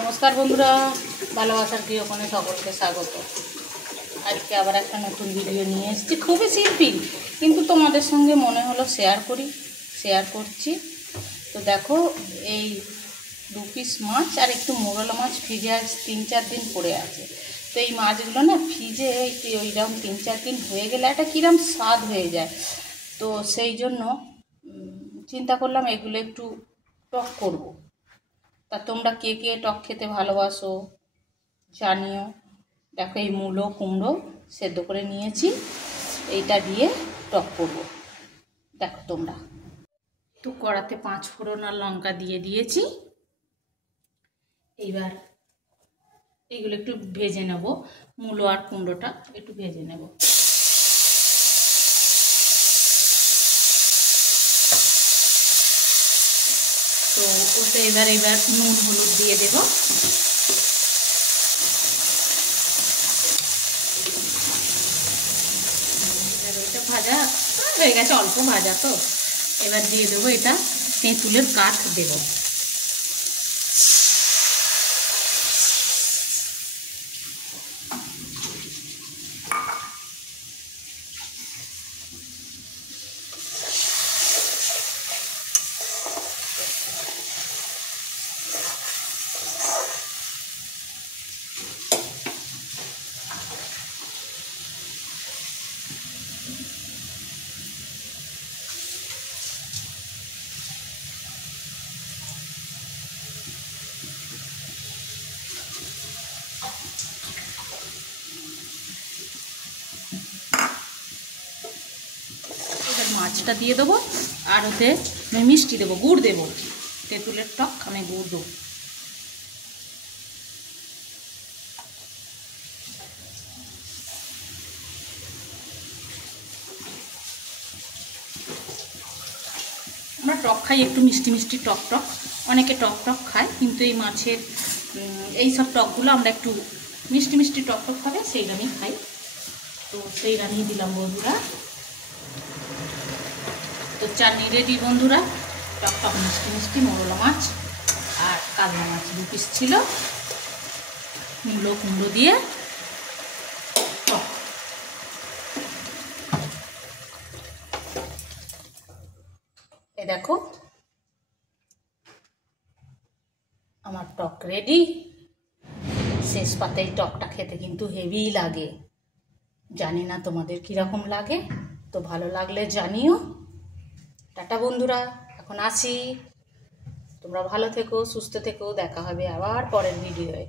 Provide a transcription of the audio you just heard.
নমস্কার বন্ধুরা, ভালোবাসার গৃহকোণে সকলকে স্বাগত। আজকে আবার একটা নতুন ভিডিও নিয়ে এসেছি, খুবই সিম্পল, কিন্তু তোমাদের সঙ্গে মনে হলো শেয়ার করছি। তো দেখো, এই 2 পিস মাছ আর একটু মোরলা মাছ ফ্রিজে 3-4 দিন পড়ে আছে। তো এই মাছগুলো না ফ্রিজে ওইরকম 3-4 দিন হয়ে গেলে একটা কিরম স্বাদ হয়ে যায়। তো সেই জন্য চিন্তা করলাম এগুলো একটু টক করব। তা তোমরা কে কে টক খেতে ভালোবাসো জানিও। দেখো, এই মূলো কুমড়ো সেদ্ধ করে নিয়েছি, এইটা দিয়ে টক করব। দেখো তোমরা, তো কড়াতে 5 ফোড়ন আর লঙ্কা দিয়ে দিয়েছি। এইবার এইগুলো একটু ভেজে নেব, মূলো আর কুমড়োটা একটু ভেজে নেব। তো ওতে এবার নুন হলুদ দিয়ে দেব। এটা ভাজা হয়ে গেছে, অল্প ভাজা তো। এবার দিয়ে দেবো এটা তেঁতুলের কাঠ দেব। মাছটা দিয়ে দেবো, আর ওতে মিষ্টি দেবো, গুড় দেবো, তেঁতুলের টক, আমি গুড় দেবো। আমরা টক খাই, একটু মিষ্টি মিষ্টি টক টক, অনেকে টক টক খায়, কিন্তু এই মাছের এই সব টকগুলো আমরা একটু মিষ্টি মিষ্টি টক টক খাবে, সেই রান্নাই খাই। তো সেই রান্নাই দিলাম বন্ধুরা। তো চাটনি রেডি বন্ধুরা, টক টক মিষ্টি মিষ্টি মোরলা মাছ আর কাতলা মাছ 2 পিস ছিল, মূলো কুমড়ো দিয়ে টক। এই দেখো আমার টক রেডি। শেষ পাতে এই টকটা খেতে কিন্তু হেভি লাগে। জানি না তোমাদের কীরকম লাগে, তো ভালো লাগলে জানিও। টাটা বন্ধুরা, এখন আসি। তোমরা ভালো থেকো, সুস্থ থেকো, দেখা হবে আবার পরের ভিডিওয়ে।